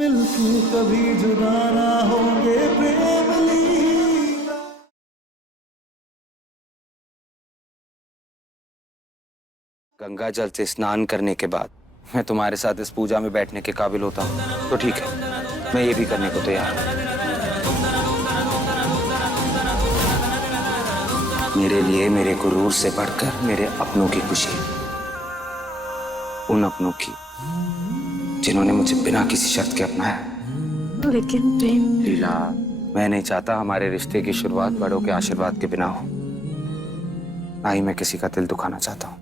मिलके कभी जुदा ना होंगे प्रेम लीला। गंगा जल से स्नान करने के बाद मैं तुम्हारे साथ इस पूजा में बैठने के काबिल होता हूँ तो ठीक है, मैं ये भी करने को तैयार हूँ। मेरे लिए मेरे गुरूर से बढ़कर मेरे अपनों की खुशी, उन अपनों की जिन्होंने मुझे बिना किसी शर्त के अपनाया। लेकिन प्रेम लीला, मैं नहीं चाहता हमारे रिश्ते की शुरुआत बड़ों के आशीर्वाद के बिना हो, ना ही मैं किसी का दिल दुखाना चाहता हूँ।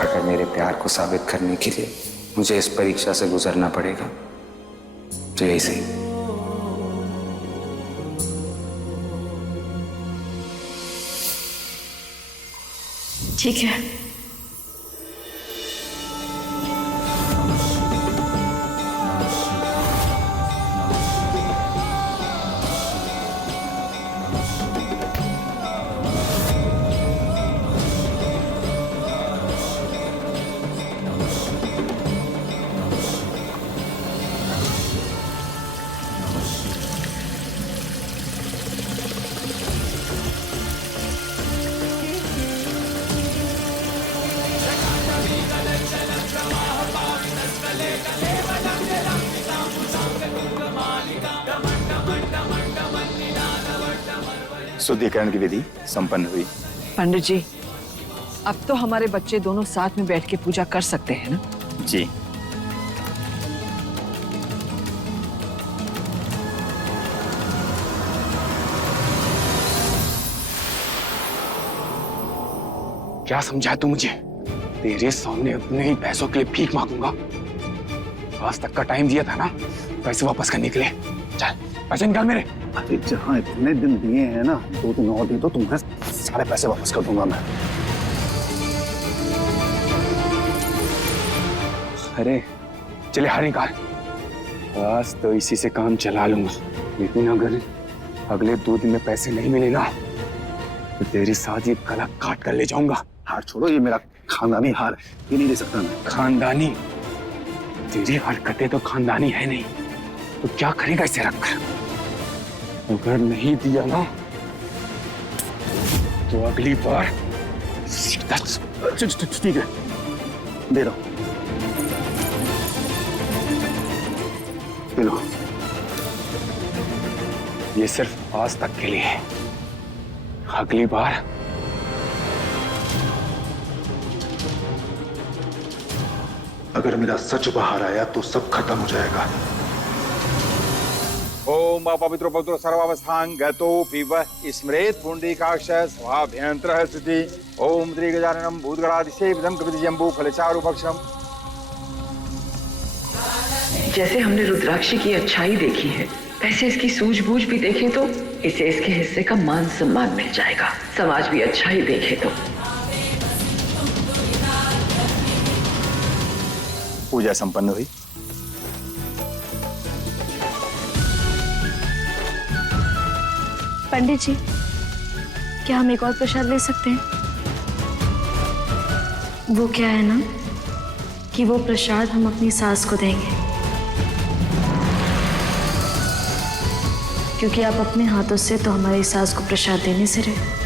अगर मेरे प्यार को साबित करने के लिए मुझे इस परीक्षा से गुजरना पड़ेगा तो यही सही। ठीक है। शुद्धिकरण की विधि संपन्न हुई। पंडित जी, अब तो हमारे बच्चे दोनों साथ में बैठ के पूजा कर सकते हैं ना? जी। क्या समझा तू मुझे? तेरे सामने अपने ही पैसों के लिए भीख मांगूंगा? आज तक का टाइम दिया था ना पैसे वापस करने के लिए। चल पैसे निकाल मेरे। अरे जहाँ इतने दिन दिए हैं ना, 2 दिन और दे दो, तुम्हारे सारे पैसे वापस कर दूंगा मैं। अरे चले हार निकाल। आज तो इसी से काम चला लूंगा, लेकिन अगर अगले 2 दिन में पैसे नहीं मिले ना तो तेरे साथ ये गला काट कर ले जाऊंगा। हार छोड़ो, ये मेरा खानदानी हार है, ये नहीं दे सकता मैं। खानदानी? तेरी हरकतें तो खानदानी है नहीं, तो क्या करेगा इसे रखकर? अगर नहीं दिया ना तो अगली बार सीधा। ठीक है, दे रहा हूं। लो, ये सिर्फ आज तक के लिए है, अगली बार अगर मेरा सच बाहर आया तो सब खत्म हो जाएगा। ओम अपवित्रो पवित्रो सर्वावस्थान गतो पीव स्मृत पुंडरीकाक्ष स्वाभ्यंतरः स्थिति। ओम श्री गजाननम भूतगणाधिसेवितं कपितजम्बू फलचारुभक्षम। जैसे हमने रुद्राक्षी की अच्छाई देखी है, वैसे इसकी सूझबूझ भी देखें तो इसे इसके हिस्से का मान सम्मान मिल जाएगा। समाज भी अच्छाई देखे तो। पूजा संपन्न हुई। पंडित जी, क्या हम एक और प्रसाद ले सकते हैं? वो क्या है ना कि वो प्रसाद हम अपनी सास को देंगे, क्योंकि आप अपने हाथों से तो हमारी सास को प्रसाद देने से रहे।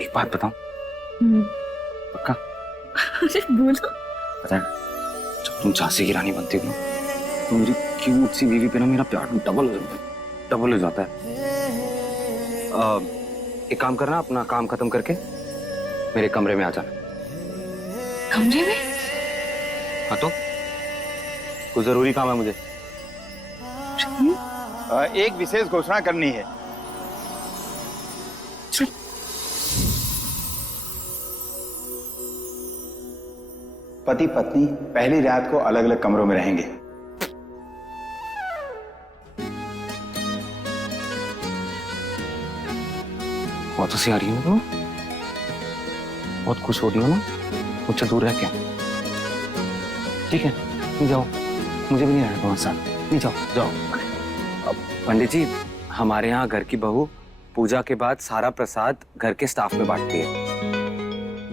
एक बात बताऊं? पक्का? अरे बोलो। पता है, जब तुम झांसी की रानी बनती हो ना तो मेरी क्यूट सी बीवी पे ना मेरा प्यार डबल हो जाता है, डबल हो जाता है। एक काम करना, अपना काम खत्म करके मेरे कमरे में आ जाना। कमरे में? हाँ तो कुछ जरूरी काम है मुझे। एक विशेष घोषणा करनी है। पति पत्नी पहली रात को अलग अलग कमरों में रहेंगे। बहुत हंसी आ रही है ना तुम्हें? बहुत खुश हो रही हो ना मुझसे दूर रह के? ठीक है, नहीं जाओ, मुझे भी नहीं रहना तुम्हारे साथ। नहीं जाओ, जाओ। अब पंडित जी, हमारे यहाँ घर की बहू पूजा के बाद सारा प्रसाद घर के स्टाफ में बांटती है।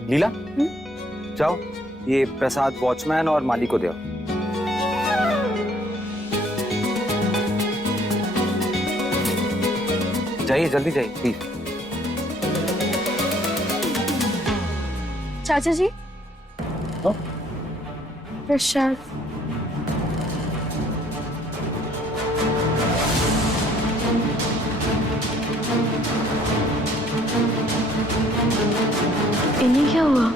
लीला, जाओ ये प्रसाद वॉचमैन और माली को दो। जाइए, जल्दी जाइए प्लीज। चाचा जी, प्रसाद। इन्हें क्या हुआ?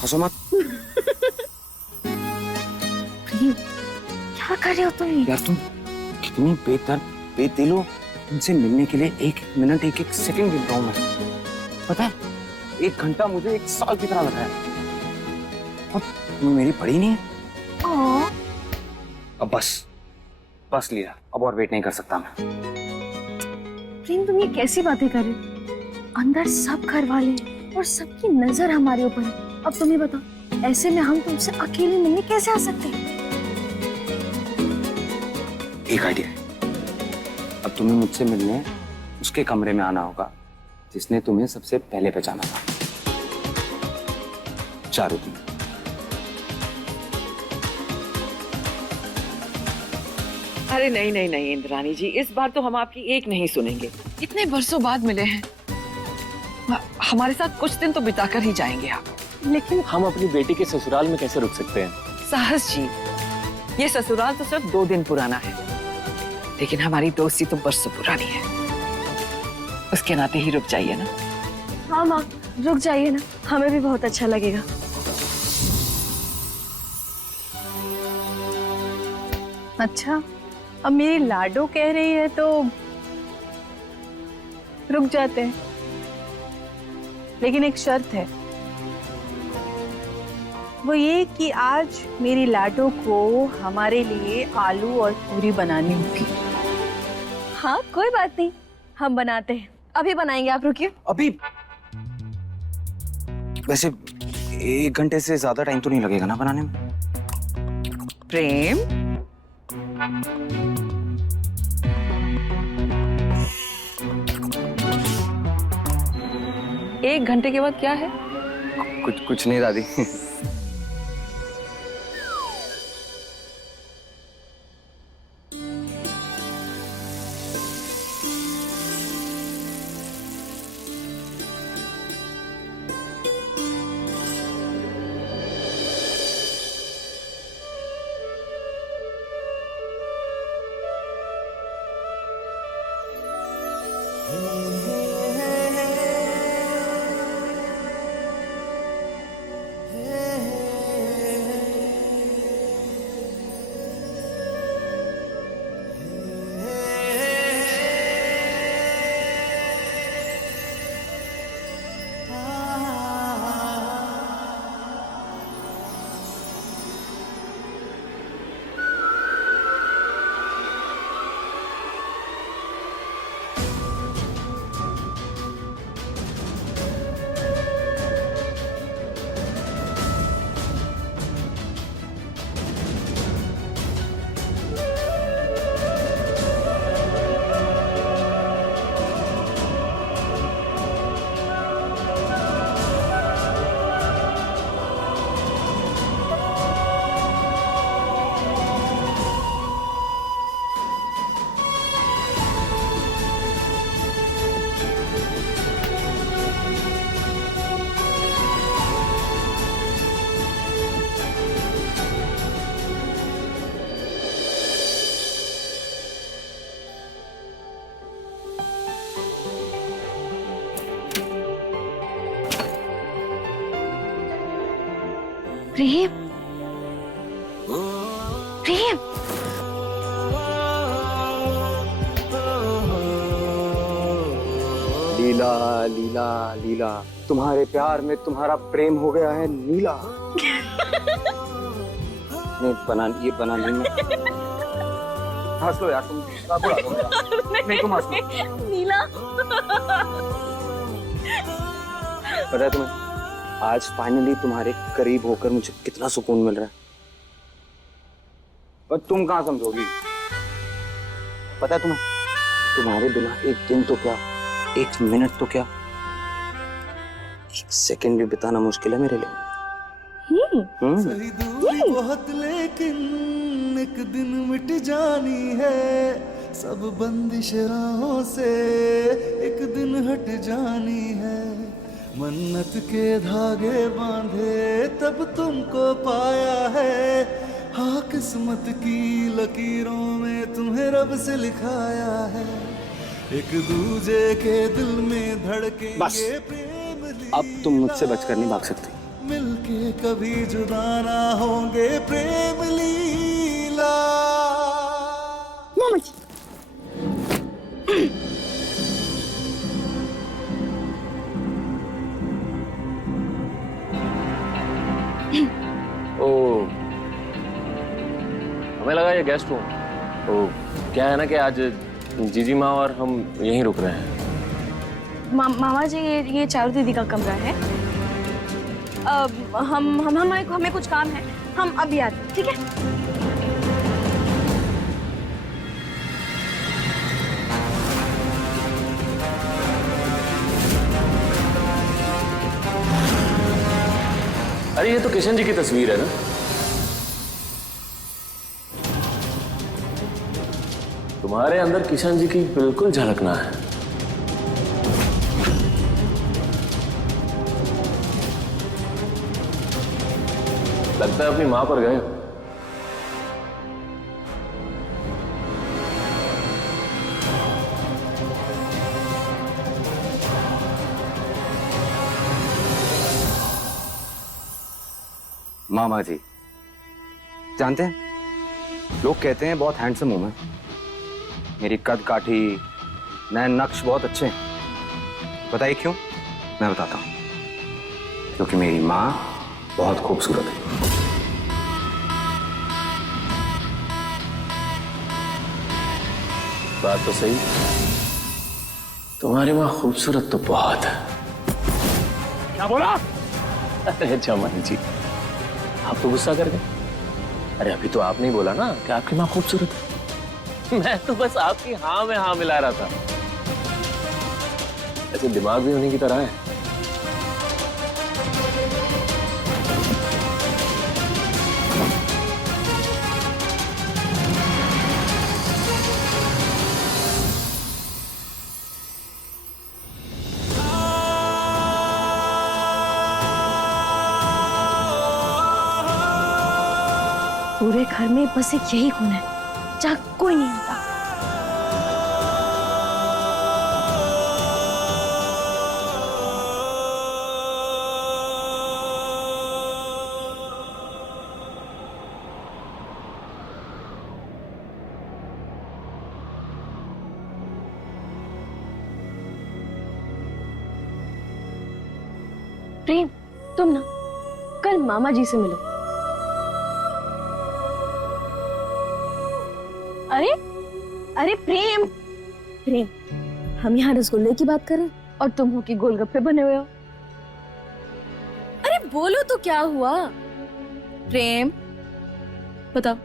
हंसो मत क्या कर रहे हो तुम? यार, तुम कितनी बेदर्द बेदिल हो। उनसे मिलने के लिए एक मिनट एक एक सेकंड गिनता हूं मैं। पता है, 1 घंटा मुझे 1 साल की तरह लगा है। और तुम्हें मेरी पड़ी नहीं है। अब बस लिया, अब और वेट नहीं कर सकता मैं। प्रेम, तुम ये कैसी बातें कर रहे हो? अंदर सब घर वाले हैं और सबकी नजर हमारे ऊपर है। अब तुम ही बताओ, ऐसे में हम तुमसे अकेले मिलने कैसे आ सकते हैं? एक आइडिया है। अब तुम्हें मुझसे मिलने उसके कमरे में आना होगा जिसने तुम्हें सबसे पहले पहचाना था, चारुदीन। अरे नहीं नहीं नहीं इंद्राणी जी, इस बार तो हम आपकी एक नहीं सुनेंगे। इतने बरसों बाद मिले हैं, हमारे साथ कुछ दिन तो बिताकर ही जाएंगे आप। लेकिन हम अपनी बेटी के ससुराल में कैसे रुक सकते हैं? साहस जी, ये ससुराल तो सिर्फ 2 दिन पुराना है, लेकिन हमारी दोस्ती तो बरसों पुरानी है। उसके नाते ही रुक जाइए ना। हाँ माँ, रुक जाइए ना, हमें भी बहुत अच्छा लगेगा। अच्छा, अब मेरी लाडो कह रही है तो रुक जाते हैं, लेकिन एक शर्त है, वो ये कि आज मेरी लाडो को हमारे लिए आलू और पूरी बनानी होगी। हाँ कोई बात नहीं, हम बनाते हैं, अभी बनाएंगे, आप रुकिए। अभी? वैसे 1 घंटे से ज्यादा टाइम तो नहीं लगेगा ना बनाने में? प्रेम, एक घंटे के बाद क्या है? कुछ नहीं दादी। प्रेम, प्रेम, लीला लीला लीला, तुम्हारे प्यार में तुम्हारा प्रेम हो गया है नीला। ये बनाने में हंस लो यार, तुम बुरा हो गया। नहीं तुम हंस लो। नीला। पता है तुम्हें, आज फाइनली तुम्हारे करीब होकर मुझे कितना सुकून मिल रहा है। पर तुम कहाँ समझोगी? पता है तुम्हें, तुम्हारे बिना एक दिन तो क्या, एक मिनट तो क्या, एक सेकंड भी बिताना मुश्किल है मेरे लिए। सही दूरी बहुत लेकिन एक दिन मिट जानी है, सब बंदिश राहों से एक दिन हट जानी है। मन्नत के धागे बांधे तब तुमको पाया है, हाँ किस्मत की लकीरों में तुम्हें रब से लिखाया है। एक दूजे के दिल में धड़के बस, अब तुम मुझसे बचकर नहीं भाग सकती। मिलके कभी जुदा ना होंगे प्रेम लीला। मामा जी, ओ, हमें लगा ये गेस्ट रूम। तो क्या है ना कि आज जीजी माँ और हम यहीं रुक रहे हैं। मामा जी, ये चारू दीदी का कमरा है। हमें कुछ काम है, हम अभी आते हैं, ठीक है? अरे ये तो किशन जी की तस्वीर है ना। तुम्हारे अंदर किशन जी की बिल्कुल झलकना है। लगता है अपनी मां पर गए हो। मामा जी, जानते हैं, लोग कहते हैं बहुत हैंडसम हूं मैं। मेरी कद काठी, नैन नक्श बहुत अच्छे हैं। बताइए क्यों? मैं बताता हूं। क्योंकि मेरी माँ बहुत खूबसूरत है। बात तो सही, तुम्हारी माँ खूबसूरत तो बहुत है। क्या बोला? अरे चमन जी, आप तो गुस्सा कर गए। अरे अभी तो आपने ही बोला ना कि आपकी माँ खूबसूरत है। मैं तो बस आपकी हाँ में हाँ मिला रहा था। ऐसे दिमाग भी उन्हीं की तरह है। पूरे घर में बस एक यही कोना है जहाँ कोई नहीं आता। प्रेम, तुम ना कल मामा जी से मिलो। अरे अरे प्रेम, प्रेम, हम यहाँ रसगुल्ले की बात करें और तुम हो कि गोलगप्पे बने हुए हो। अरे बोलो तो क्या हुआ? प्रेम बताओ।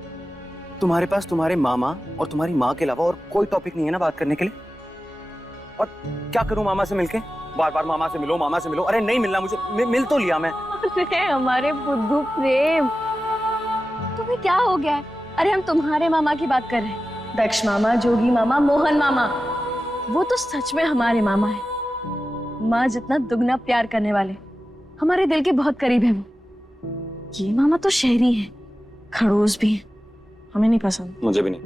तुम्हारे पास तुम्हारे मामा और तुम्हारी माँ के अलावा और कोई टॉपिक नहीं है ना बात करने के लिए? और क्या करूं मामा से मिलके? बार बार मामा से मिलो, मामा से मिलो। अरे नहीं मिलना मुझे, मिल तो लिया मैं। अरे हमारे बुद्धू प्रेम, तुम्हें क्या हो गया है? अरे हम तुम्हारे मामा की बात कर रहे हैं। दक्ष मामा, जोगी मामा, मोहन मामा, वो तो सच में हमारे मामा है। माँ जितना दुगना प्यार करने वाले, हमारे दिल के बहुत करीब है वो। ये मामा तो शहरी हैं, खड़ूस भी हैं, हमें नहीं पसंद। मुझे भी नहीं।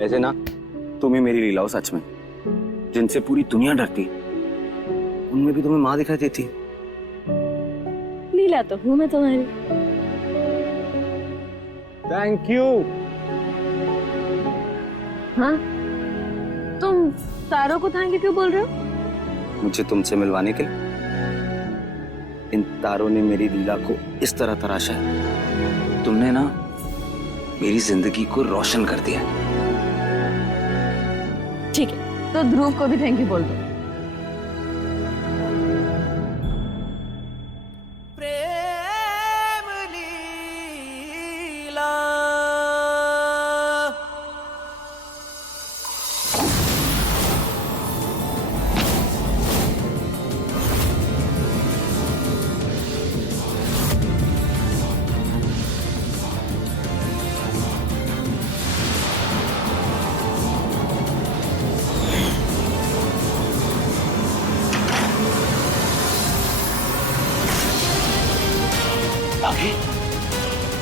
ऐसे ना तुम ही मेरी लीला हो सच में, जिनसे पूरी दुनिया डरती, उनमें भी तुम्हें माँ दिखाई देती। लीला बिटिया तो हूँ मैं तुम्हारी। Thank you. हाँ, तुम तारों को थैंक यू क्यों बोल रहे हो? मुझे तुमसे मिलवाने के लिए इन तारों ने मेरी लीला को इस तरह तराशा है। तुमने ना मेरी जिंदगी को रोशन कर दिया। ठीक है, तो ध्रुव को भी थैंक यू बोल दो। प्रेम लीला।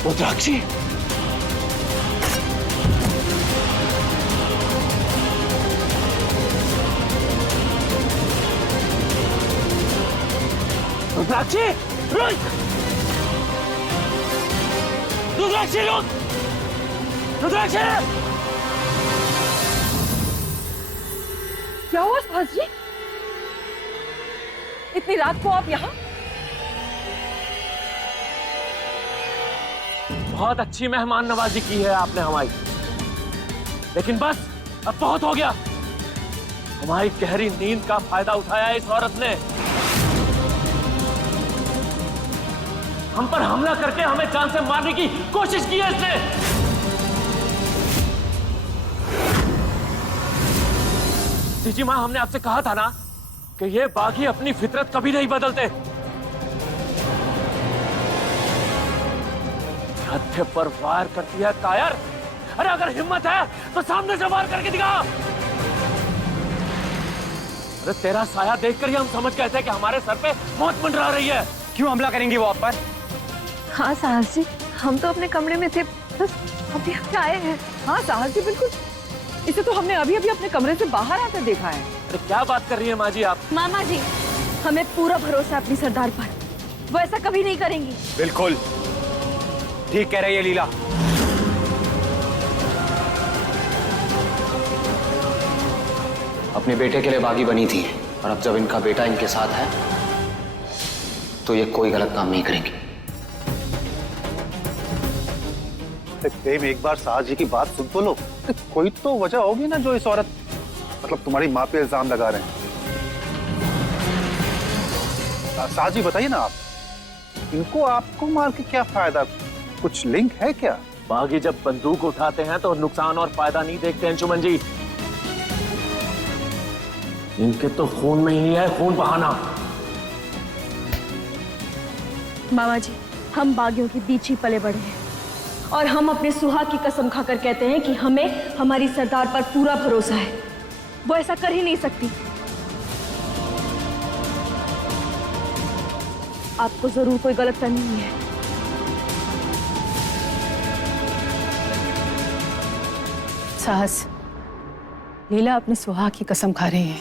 रुद्राक्षी, रुद्राक्षी, रुक! रुद्राक्षी, रुक! रुद्राक्षी! क्या हुआ साहस जी? इतनी रात को आप यहाँ? बहुत अच्छी मेहमान नवाजी की है आपने हमारी, लेकिन बस अब बहुत हो गया। हमारी गहरी नींद का फायदा उठाया इस औरत ने। हम पर हमला करके हमें जान से मारने की कोशिश की है इसने। जीजी माँ, हमने आपसे कहा था ना कि ये बागी अपनी फितरत कभी नहीं बदलते। हत्थे पर वार करती है कायर। अरे अगर हिम्मत है तो सामने से वार करके दिखा। अरे तेरा साया देखकर ही हम समझ गए थे कि हमारे सर पे मौत मंडरा रही है। क्यों हमला करेंगी वो आप पर? हाँ साहस जी, हम तो अपने कमरे में थे, बस अभी हम आए हैं। हाँ साहस जी, बिल्कुल। इसे तो हमने अभी अभी अपने कमरे से बाहर आकर देखा है। अरे क्या बात कर रही है माँ जी आप? मामा जी, हमें पूरा भरोसा अपनी सरदार पर, वो ऐसा कभी नहीं करेंगी। बिल्कुल ठीक कह रही है लीला। अपने बेटे के लिए बागी बनी थी, और अब जब इनका बेटा इनके साथ है तो ये कोई गलत काम नहीं करेंगे। प्रेम, एक बार साहस जी की बात सुन तो लो। कोई तो वजह होगी ना जो इस औरत, मतलब तुम्हारी माँ पे इल्जाम लगा रहे हैं। साहस जी बताइए ना, आप इनको आपको मार के क्या फायदा? कुछ लिंक है क्या? बागी जब बंदूक उठाते हैं तो नुकसान और फायदा नहीं देखते हैं चुमन जी। इनके तो खून में ही है खून बहाना। मामा जी, हम बागियों के बीच ही पले बड़े हैं, और हम अपने सुहाग की कसम खाकर कहते हैं कि हमें हमारी सरदार पर पूरा भरोसा है। वो ऐसा कर ही नहीं सकती। आपको जरूर कोई गलतफहमी हुई है। साहस, लीला अपने सुहाग की कसम खा रही है।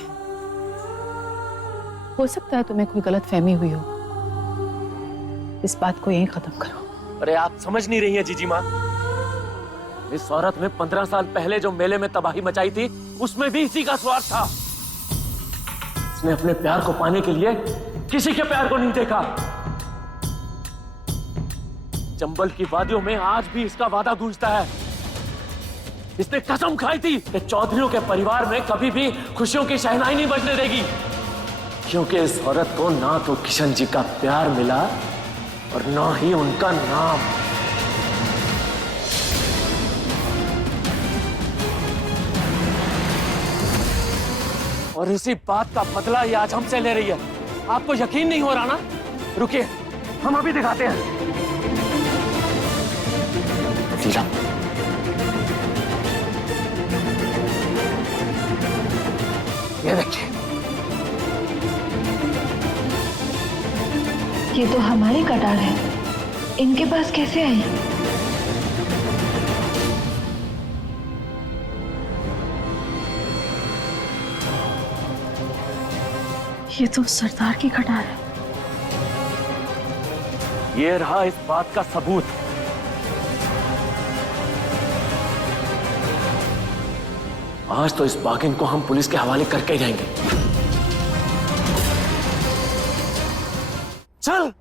हो सकता है तुम्हें कोई गलत फहमी हुई हो। इस बात को यहीं खत्म करो। अरे आप समझ नहीं रही हैं जीजी माँ। इस औरत ने 15 साल पहले जो मेले में तबाही मचाई थी, उसमें भी इसी का स्वार्थ था। उसने अपने प्यार को पाने के लिए किसी के प्यार को नहीं देखा। चंबल की वादियों में आज भी इसका वादा गूंजता है। इसने कसम खाई थी कि चौधरियों के परिवार में कभी भी खुशियों की शहनाई नहीं बजने देगी, क्योंकि इस औरत को ना तो किशन जी का प्यार मिला और ना ही उनका नाम। और इसी बात का बदला ये आज हमसे ले रही है। आपको यकीन नहीं हो रहा ना? रुकिए, हम अभी दिखाते हैं। लीला, ये देखिए, ये तो हमारे कटार है, इनके पास कैसे आई? ये तो सरदार की कटार है। ये रहा इस बात का सबूत। आज तो इस बागिन को हम पुलिस के हवाले करके ही रहेंगे। चल।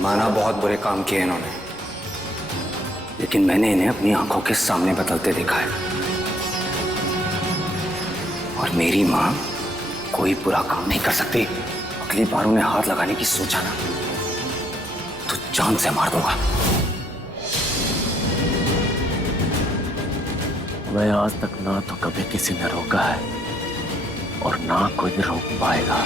माना बहुत बुरे काम किए इन्होंने, लेकिन मैंने इन्हें अपनी आंखों के सामने बदलते देखा है। और मेरी मां कोई बुरा काम नहीं कर सकती। अगली बार उन्हें हाथ लगाने की सोचा ना तो जान से मार दूंगा। मैं आज तक ना तो कभी किसी ने रोका है और ना कोई रोक पाएगा।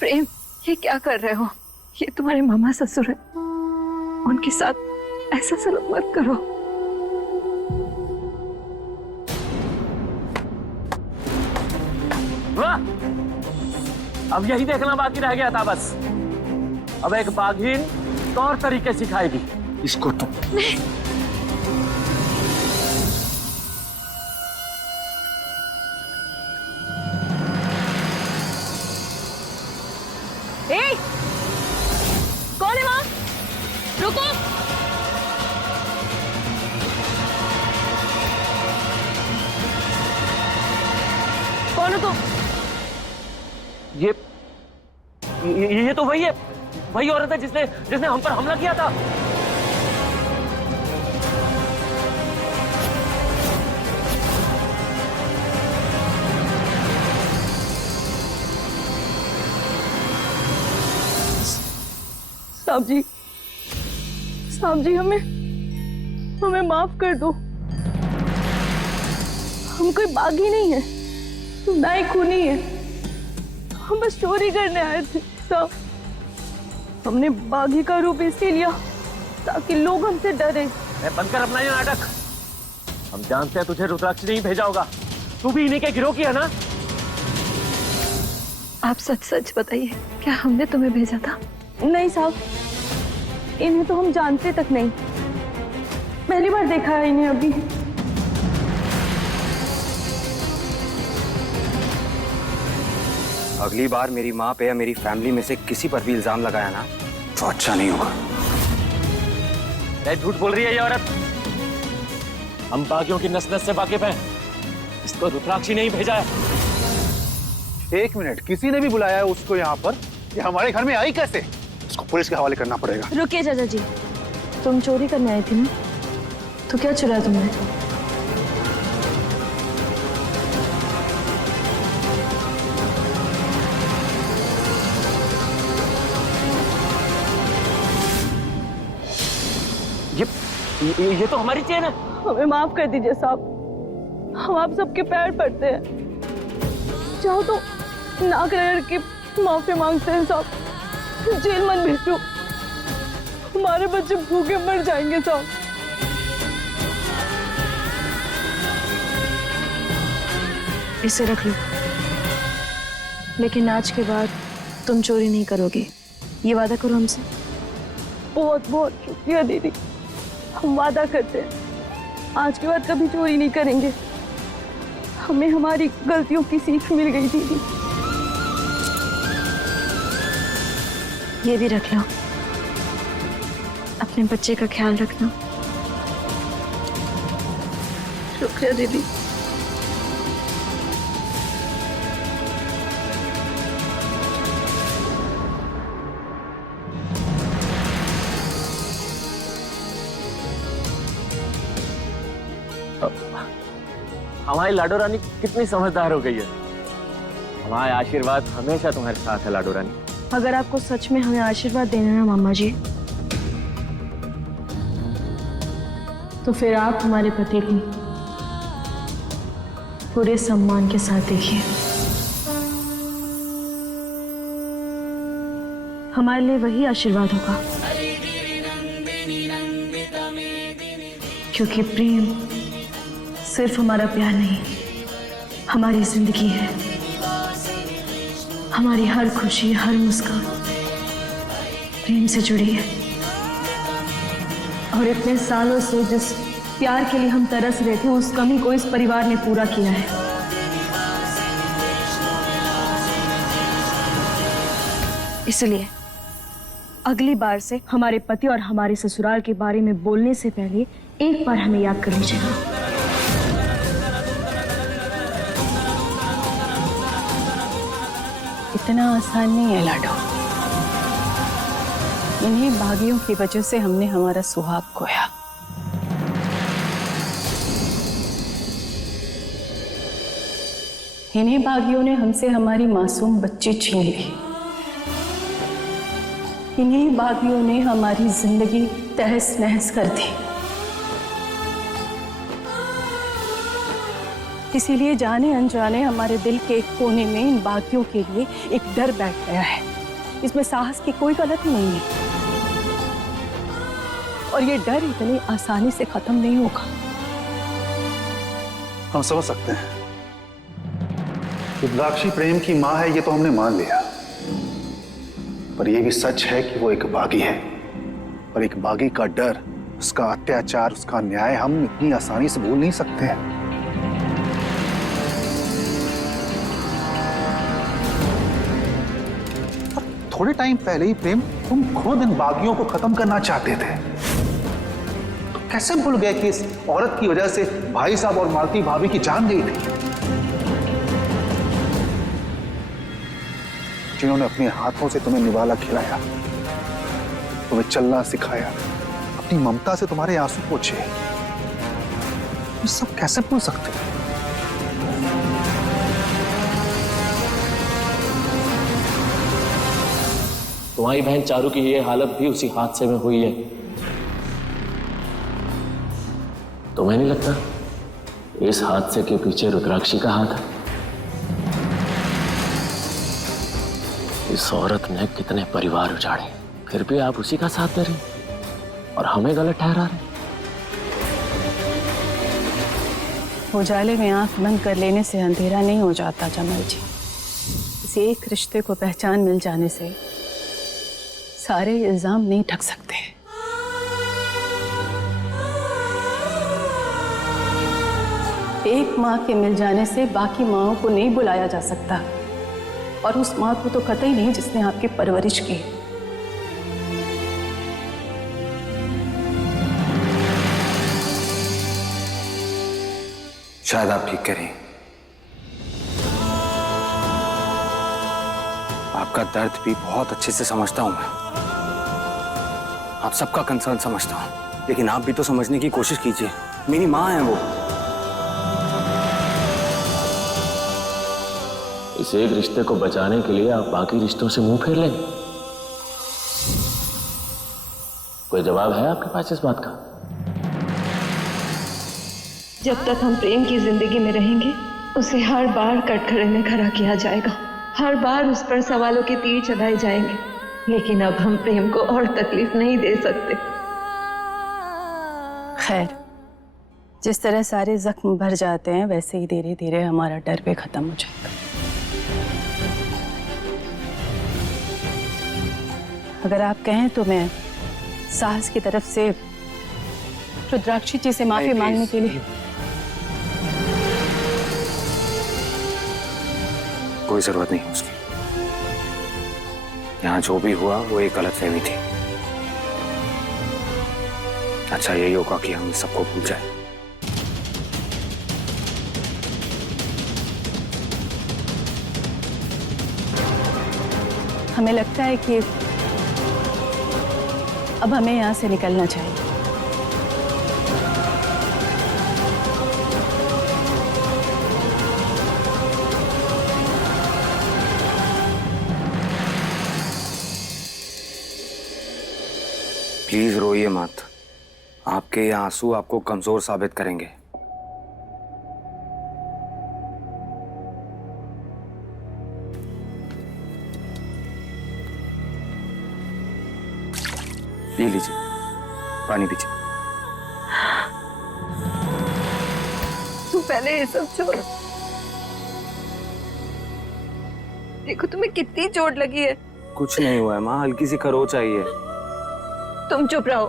प्रेम, ये क्या कर रहे हो? ये तुम्हारे मामा ससुर है, उनके साथ ऐसा सलूक मत करो। वाह! अब यही देखना बाकी रह गया था बस। अब एक बाघिन तौर तरीके सिखाएगी इसको तो ए, कौन है वहां? रुको। कौन हो तुम? ये तो वही है, वही औरत है जिसने जिसने हम पर हमला किया था। साहब जी हमें माफ कर दो। हम कोई बागी नहीं है, ना ही खूनी है। हम बस चोरी करने आए थे साहब। हमने बागी का रूप इसलिए लिया ताकि लोग हमसे डरे। बंद कर अपना ये नाटक। हम जानते हैं तुझे रुद्राक्ष नहीं भेजा होगा, तू भी इन्हीं के गिरोह की है ना? आप सच सच बताइए, क्या हमने तुम्हें भेजा था? नहीं साहब, इन्हें तो हम जानते तक नहीं, पहली बार देखा है इन्हें अभी। अगली बार मेरी माँ पे या मेरी फैमिली में से किसी पर भी इल्जाम लगाया ना तो अच्छा नहीं होगा। झूठ बोल रही है ये औरत। हम बागियों की नस नस से वाकिफ हैं। इसको रुद्राक्षी नहीं भेजा है। एक मिनट, किसी ने भी बुलाया है उसको यहाँ पर? ये हमारे घर में आई कैसे? इसको पुलिस के हवाले करना पड़ेगा। रुकिए चाचा जी, तुम चोरी करने आए थे ना, तो क्या चुराया तुमने? ये तो हमारी चेन है। हमें माफ कर दीजिए साहब, हम आप सबके पैर पड़ते हैं। चाहो तो नाक रगड़ के माफी मांगते हैं साहब। जेल मत भेजो, हमारे बच्चे भूखे मर जाएंगे साहब। इसे रख लो, लेकिन आज के बाद तुम चोरी नहीं करोगे, ये वादा करो हमसे। बहुत बहुत शुक्रिया दीदी, हम वादा करते हैं आज के बाद कभी चोरी नहीं करेंगे। हमें हमारी गलतियों की सीख मिल गई दीदी। ये भी रख लो, अपने बच्चे का ख्याल रखना। शुक्रिया दीदी। हमारी लाडो रानी कितनी समझदार हो गई है। हमारा आशीर्वाद हमेशा तुम्हारे साथ है लाडो रानी। अगर आपको सच में हमें आशीर्वाद देना है मामा जी, तो फिर आप हमारे पति को पूरे सम्मान के साथ देखिए। हमारे लिए वही आशीर्वाद होगा, क्योंकि प्रेम सिर्फ हमारा प्यार नहीं, हमारी जिंदगी है। हमारी हर खुशी, हर मुस्कान प्रेम से जुड़ी है। और इतने सालों से जिस प्यार के लिए हम तरस रहे थे, उस कमी को इस परिवार ने पूरा किया है। इसलिए अगली बार से हमारे पति और हमारे ससुराल के बारे में बोलने से पहले एक बार हमें याद कर लीजिएगा। इतना आसान नहीं है लाडो। इन्हीं बागियों की वजह से हमने हमारा सुहाग खोया। इन्हीं बागियों ने हमसे हमारी मासूम बच्ची छीन ली। इन्हीं बागियों ने हमारी जिंदगी तहस नहस कर दी। इसीलिए जाने अनजाने हमारे दिल के एक कोने में इन बागियों के लिए एक डर बैठ गया है। इसमें साहस की कोई गलती नहीं है, और ये डर इतनी आसानी से खत्म नहीं होगा। हम समझ सकते हैं, रुद्राक्षी प्रेम की मां है, ये तो हमने मान लिया, पर यह भी सच है कि वो एक बागी है। और एक बागी का डर, उसका अत्याचार, उसका न्याय हम इतनी आसानी से भूल नहीं सकते हैं। थोड़े टाइम पहले ही प्रेम तुम खुद इन बागियों को खत्म करना चाहते थे, तो कैसे भूल गए कि इस औरत की वजह से भाई साहब और मालती भाभी की जान गई थी, जिन्होंने अपने हाथों से तुम्हें निवाला खिलाया, तुम्हें चलना सिखाया, अपनी ममता से तुम्हारे आंसू पोंछे। ये सब कैसे भूल सकते हैं? तुम्हारी बहन चारू की ये हालत भी उसी हादसे में हुई है। तुम्हें नहीं लगता इस हादसे के पीछे रुद्राक्षी का हाथ है? इस औरत ने कितने परिवार उजाड़े, फिर भी आप उसी का साथ दे रहे और हमें गलत ठहरा रहे। उजाले में आंख बंद कर लेने से अंधेरा नहीं हो जाता जमल जी। किसी एक रिश्ते को पहचान मिल जाने से सारे इल्जाम नहीं ढक सकते। एक माँ के मिल जाने से बाकी माँओं को नहीं बुलाया जा सकता, और उस माँ को तो कतई नहीं जिसने आपकी परवरिश की। शायद आप ठीक कह रही हैं। आपका दर्द भी बहुत अच्छे से समझता हूं मैं, आप सबका कंसर्न समझता हूं, लेकिन आप भी तो समझने की कोशिश कीजिए। मेरी माँ है वो। इस एक रिश्ते को बचाने के लिए आप बाकी रिश्तों से मुंह फेर लेंगे? कोई जवाब है आपके पास इस बात का? जब तक हम प्रेम की जिंदगी में रहेंगे, उसे हर बार कटघरे में खड़ा किया जाएगा, हर बार उस पर सवालों के तीर चलाए जाएंगे। लेकिन अब हम प्रेम को और तकलीफ नहीं दे सकते। खैर, जिस तरह सारे जख्म भर जाते हैं, वैसे ही धीरे धीरे हमारा डर भी खत्म हो जाएगा। अगर आप कहें तो मैं साहस की तरफ से रुद्राक्षी जी से माफी मांगने के लिए। कोई जरूरत नहीं उसकी। यहाँ जो भी हुआ वो एक गलतफहमी थी। अच्छा यही होगा कि हम सबको भूल जाए। हमें लगता है कि अब हमें यहाँ से निकलना चाहिए। प्लीज रोइए मत, आपके ये आंसू आपको कमजोर साबित करेंगे। पी लीजिए, पानी पीजिए। तू पहले ये सब छोड़। देखो तुम्हें कितनी चोट लगी है। कुछ नहीं हुआ है माँ, हल्की सी खरोच आई है। तुम चुप रहो।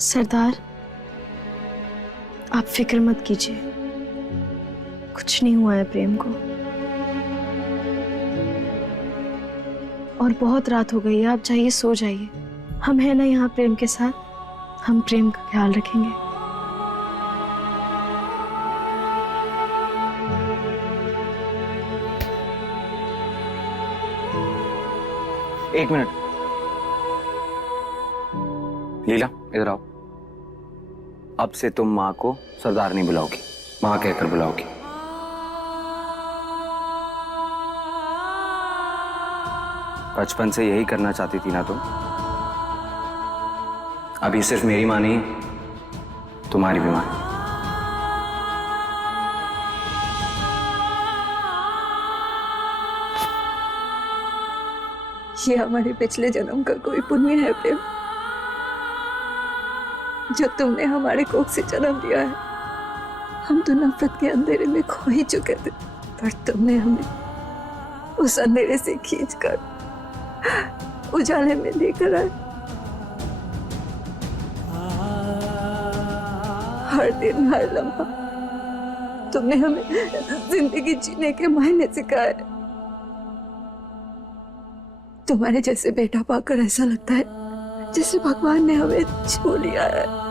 सरदार, आप फिक्र मत कीजिए, कुछ नहीं हुआ है प्रेम को। और बहुत रात हो गई है, आप जाइए सो जाइए। हम हैं ना यहाँ प्रेम के साथ, हम प्रेम का ख्याल रखेंगे। एक मिनट, लीला इधर आओ। अब से तुम माँ को सरदार नहीं बुलाओगी, माँ कहकर बुलाओगी। बचपन से यही करना चाहती थी ना तुम? अभी सिर्फ मेरी माँ नहीं, तुम्हारी भी माँ। ये हमारे पिछले जन्म का कोई पुण्य है प्रेम, जो तुमने हमारे कोख से जन्म दिया है। हम तो नफरत के अंधेरे में खो ही चुके थे, पर तुमने हमें उस अंधेरे से खींचकर उजाले में लेकर आए। हर दिन हर लम्हा तुमने हमें जिंदगी जीने के मायने सिखाए। तुम्हारे जैसे बेटा पाकर ऐसा लगता है जैसे भगवान ने हमें छू लिया है।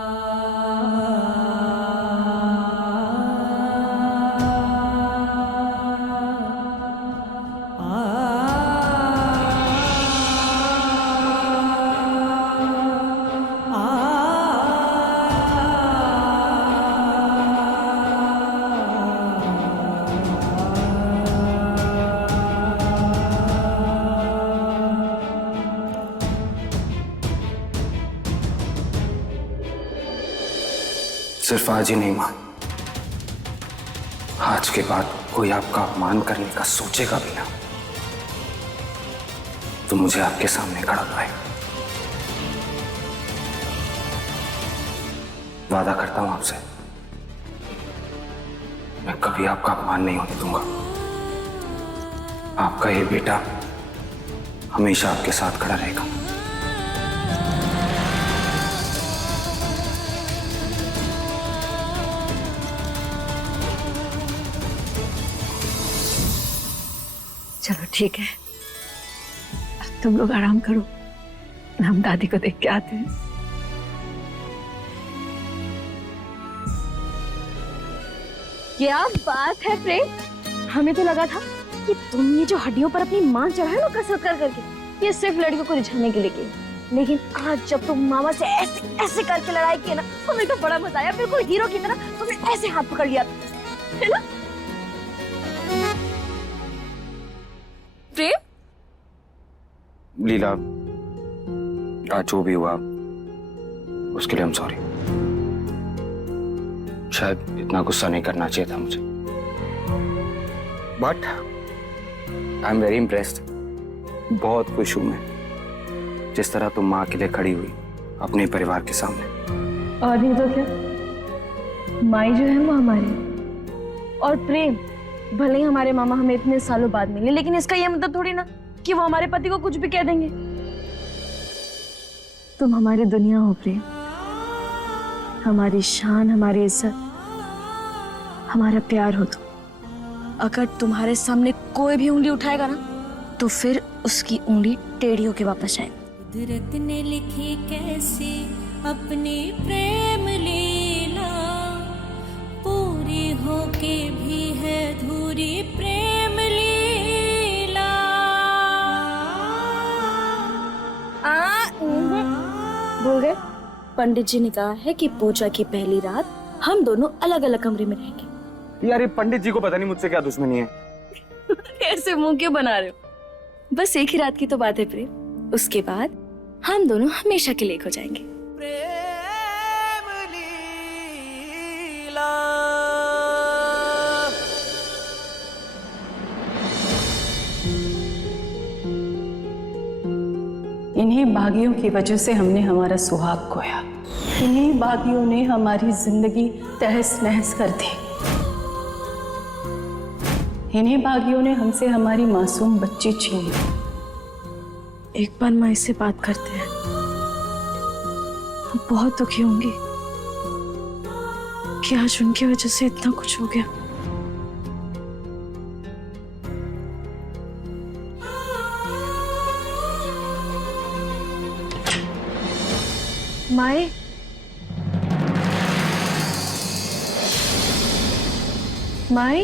सिर्फ आज ही नहीं माँ, आज के बाद कोई आपका अपमान करने का सोचेगा भी ना तो मुझे आपके सामने खड़ा पाएगा। वादा करता हूं आपसे, मैं कभी आपका अपमान नहीं होने दूंगा। आपका ये बेटा हमेशा आपके साथ खड़ा रहेगा। चलो ठीक है, अब तुम लोग आराम करो, हम दादी को देख के आते हैं। क्या बात है प्रेम, हमें तो लगा था कि तुम ये जो हड्डियों पर अपनी मां चढ़ाए ना कसरत कर करके, ये सिर्फ लड़कियों को रिझाने के लिए की, लेकिन आज जब तुम मामा से ऐसे ऐसे करके लड़ाई की ना, हमें तो बड़ा मजा आया। बिल्कुल हीरो की तरह तुमने ऐसे हाथ पकड़ लिया था, है ना प्रेम? लीला, आज जो भी हुआ उसके लिए हम सॉरी। शायद इतना गुस्सा नहीं करना चाहिए था मुझे, but I am very impressed. बहुत खुश हूं मैं जिस तरह तुम माँ के लिए खड़ी हुई अपने परिवार के सामने। और नहीं तो क्या, माई जो है वो हमारी। और प्रेम, भले ही हमारे मामा हमें इतने सालों बाद मिले, लेकिन इसका ये मतलब थोड़ी ना कि वो हमारे पति को कुछ भी कह देंगे। तुम हमारी दुनिया हो प्रेम, हमारी शान, हमारी इज्जत, हमारा प्यार हो तुम। अगर तुम्हारे सामने कोई भी उंगली उठाएगा ना तो फिर उसकी उंगली टेढ़ी होके वापस आएगी। कुदरत ने लिखी कैसी अपनी प्रेम लीला, भूल गए? पंडित जी ने कहा है कि पूजा की पहली रात हम दोनों अलग अलग कमरे में रहेंगे। यार ये पंडित जी को पता नहीं मुझसे क्या दुश्मनी है। ऐसे मुंह क्यों बना रहे हो? बस एक ही रात की तो बात है प्रेम, उसके बाद हम दोनों हमेशा के लिए एक हो जाएंगे। इन्हीं बागियों की वजह से हमने हमारा सुहाग खोया। इन्हीं बागियों ने हमारी जिंदगी तहस नहस कर दी। इन्हीं बागियों ने हमसे हमारी मासूम बच्ची छीन ली। एक बार माँ से बात करते हैं, वो बहुत दुखी होंगी कि आज उनकी वजह से इतना कुछ हो गया। माए, माए,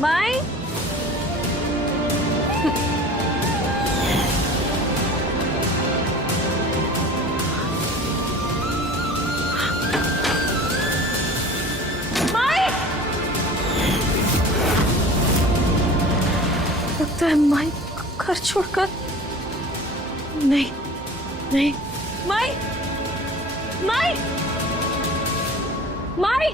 माए, लगता है माई घर छोड़कर नहीं, नहीं, माई, माई, माई।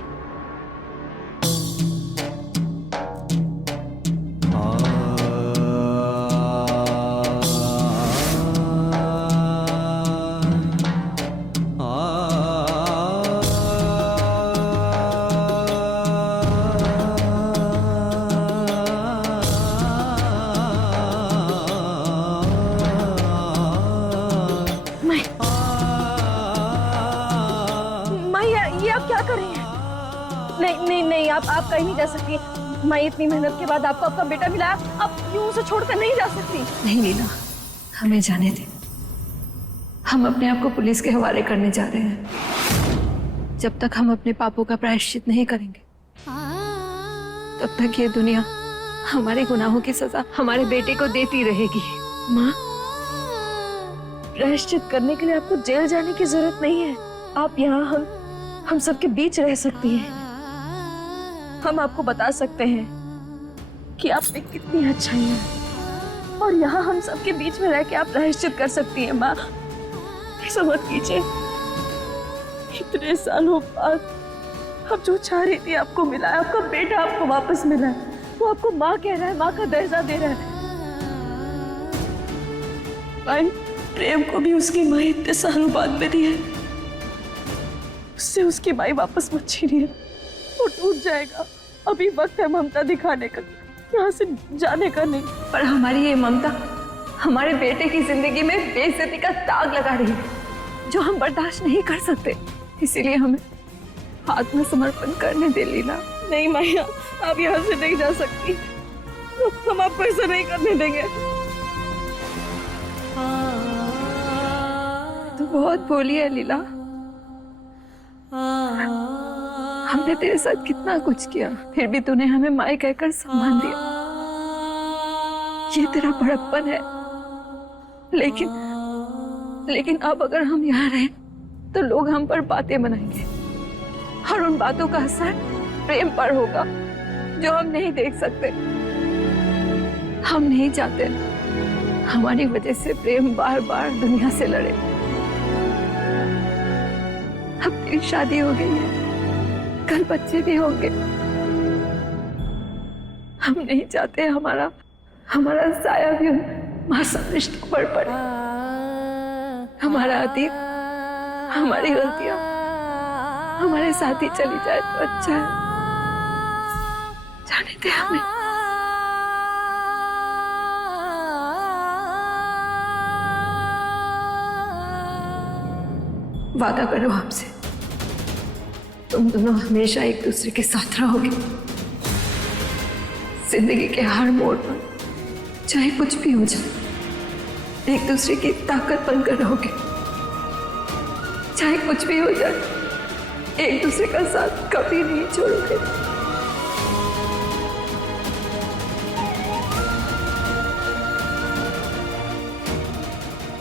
नहीं, आप कहीं नहीं जा सकती। मैं इतनी मेहनत के बाद आपको आपका बेटा मिला, आप यूं उसे छोड़कर नहीं जा सकती। नहीं लीला, हमें जाने दे। हम अपने आप को पुलिस के हवाले करने जा रहे हैं। जब तक हम अपने पापों का प्रायश्चित नहीं करेंगे, तब तक ये दुनिया हमारे गुनाहों की सजा हमारे बेटे को देती रहेगी। माँ, प्रायश्चित करने के लिए आपको जेल जाने की जरूरत नहीं है। आप यहाँ हम सबके बीच रह सकती हैं। हम आपको बता सकते हैं कि आप में कितनी अच्छाई है, और यहाँ हम सबके बीच में रह के आप प्रायश्चित कर सकती हैं। माँ, ऐसा मत कीजिए। इतने सालों बाद अब जो चाह रही थी आपको मिला है, आपका बेटा आपको वापस मिला है। वो आपको माँ कह रहा है, माँ का दर्जा दे रहा है। भाई, प्रेम को भी उसकी माँ इतने सालों बाद मिली है, उससे उसकी माँ वापस मत छीनिए, वो टूट जाएगा। अभी वक्त है ममता दिखाने का, यहाँ से जाने का नहीं। पर हमारी ये ममता हमारे बेटे की जिंदगी में बेइज्जती का दाग लगा रही है, जो हम बर्दाश्त नहीं कर सकते। इसीलिए हमें आत्मसमर्पण करने दे लीला। नहीं माया, आप यहाँ से नहीं जा सकती। हम आपको ऐसा नहीं करने देंगे। तू बहुत भोली है लीला। हमने तेरे साथ कितना कुछ किया, फिर भी तूने हमें माई कहकर सम्मान दिया। ये तेरा बड़प्पन है। लेकिन अब अगर हम यहाँ रहें तो लोग हम पर बातें बनाएंगे, और उन बातों का असर प्रेम पर होगा, जो हम नहीं देख सकते। हम नहीं चाहते हमारी वजह से प्रेम बार बार दुनिया से लड़े। अब तेरी शादी हो गई है, कल बच्चे भी होंगे। हम नहीं चाहते हमारा साया भी उन मासूम रिश्तों पर पड़े। हमारा अतीत, हमारी गलतियां हमारे साथ ही चली जाए तो अच्छा है। जाने दे हमें। वादा करो हमसे, तुम दोनों हमेशा एक दूसरे के साथ रहोगे। जिंदगी के हर मोड़ पर चाहे कुछ भी हो जाए, एक दूसरे की ताकत बनकर रहोगे। चाहे कुछ भी हो जाए, एक दूसरे का साथ कभी नहीं छोड़ोगे।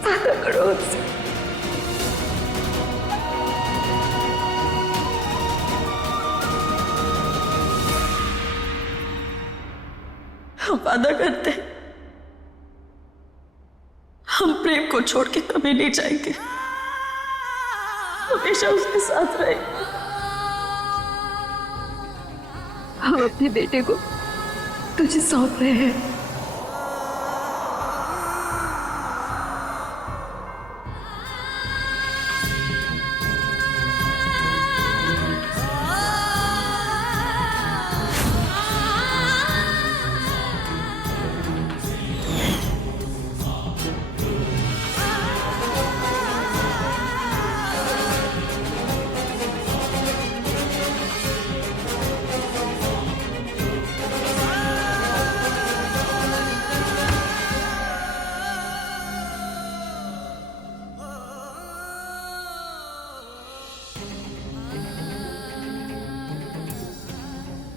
वादा करो उससे। हम वादा करते हैं, हम प्रेम को छोड़ के कभी नहीं जाएंगे, हमेशा उसके साथ रहेंगे। हम अपने बेटे को तुझे सौंप रहे हैं।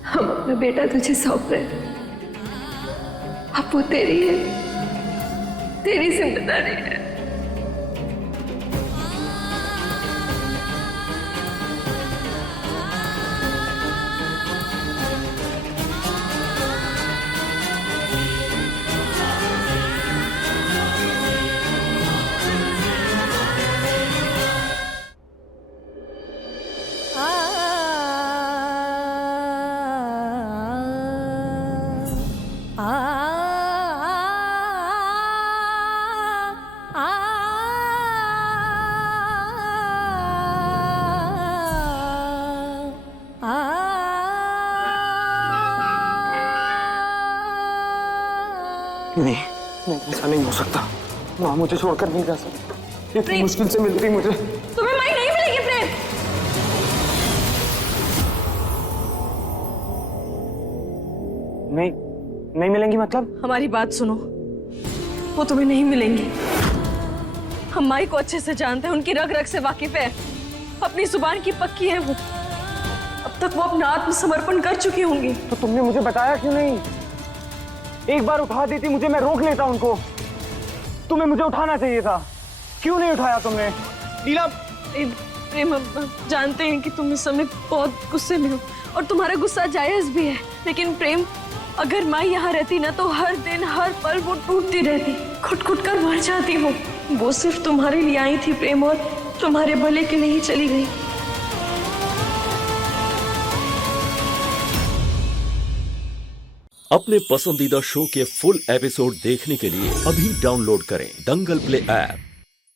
हम अपना बेटा तुझे सौंप रहे हैं। अब वो तेरी है, तेरी जिम्मेदारी है। नहीं, ऐसा नहीं हो सकता। माँ मुझे छोड़कर नहीं जा सकती। इतनी मुश्किल से मिलती मुझे। तुम्हें माई नहीं मिलेगी प्रेम। नहीं मिलेंगी मतलब? हमारी बात सुनो, वो तुम्हें नहीं मिलेंगी। हम माई को अच्छे से जानते हैं, उनकी रग रग से वाकिफ है, अपनी जुबान की पक्की है वो। अब तक वो अपना आत्मसमर्पण कर चुकी होंगी। तो तुमने मुझे बताया क्यों नहीं? एक बार उठा देती मुझे, मैं रोक लेता उनको। तुम्हें मुझे उठाना चाहिए था, क्यों नहीं उठाया तुमने? नीला, प्रेम, हम जानते हैं कि तुम इस समय बहुत गुस्से में हो और तुम्हारा गुस्सा जायज भी है, लेकिन प्रेम, अगर माँ यहाँ रहती ना तो हर दिन हर पल वो टूटती रहती, घुट घुट कर मर जाती वो सिर्फ तुम्हारे लिए आई थी प्रेम, और तुम्हारे भले के लिए ही चली गई। अपने पसंदीदा शो के फुल एपिसोड देखने के लिए अभी डाउनलोड करें दंगल प्ले ऐप।